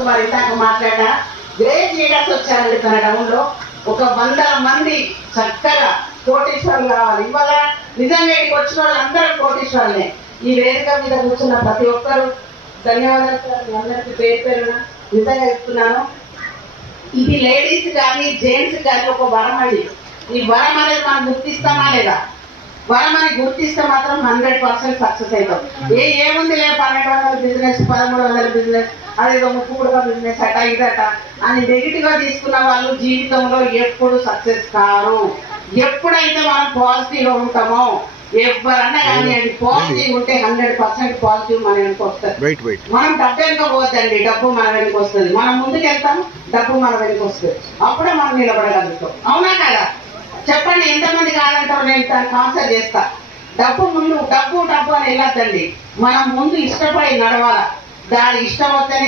కుమార్ ఇందాక మాట్లాడా great leaders వచ్చారండి తన టౌన్లో. ఒక 100 మంది చక్కగా కోటీశ్వరులు కావాలి. ఇవాళ నిజంగా ఇక్కడికి వచ్చిన వాళ్ళు అందరూ కోటీశ్వరులే. ఈ వేదిక మీద కూర్చున్న ప్రతి ఒక్కరు ధన్యవాదాలు సార్. మీ అందరికీ పేరు పేరున నిజంగా చెప్తున్నాను. ఇది లేడీస్ కానీ జెంట్స్ కానీ ఒక వరం అండి. ఈ వరం అనేది మనం గుర్తిస్తామా లేదా? వరం అని గుర్తిస్తే మాత్రం 100% సక్సెస్ అవుతాం. ఏముంది లే 1200 బిజినెస్ 1300 బిజినెస్ అదేదో 30 బిజినెస్ అట ఇదట అని నెగిటివ్ గా తీసుకున్న వాళ్ళు జీవితంలో ఎప్పుడు సక్సెస్ కారు. ఎప్పుడైతే మనం పాజిటివ్ గా ఉంటామో ఎవరన్నా కానీ అది పాజిటివ్ ఉంటే 100% పాజిటివ్ మన వెనుక వస్తుంది. మనం డబ్బు వెనుక పోద్దండి, డబ్బు మన వెనుక వస్తుంది. మనం ముందుకు వెళ్తాం, డబ్బు మన వెనుక వస్తుంది. అప్పుడే మనం నిలబడగలుగుతాం. అవునా కదా? చెప్పండి, ఎంతమంది కాదంటారు? నేను దానికి ఆన్సర్ చేస్తా. డబ్బు ముందు డబ్బు డబ్బు అని వెళ్ళొద్దండి. మనం ముందు ఇష్టపడి నడవాలా. దాని ఇష్టం వస్తేనే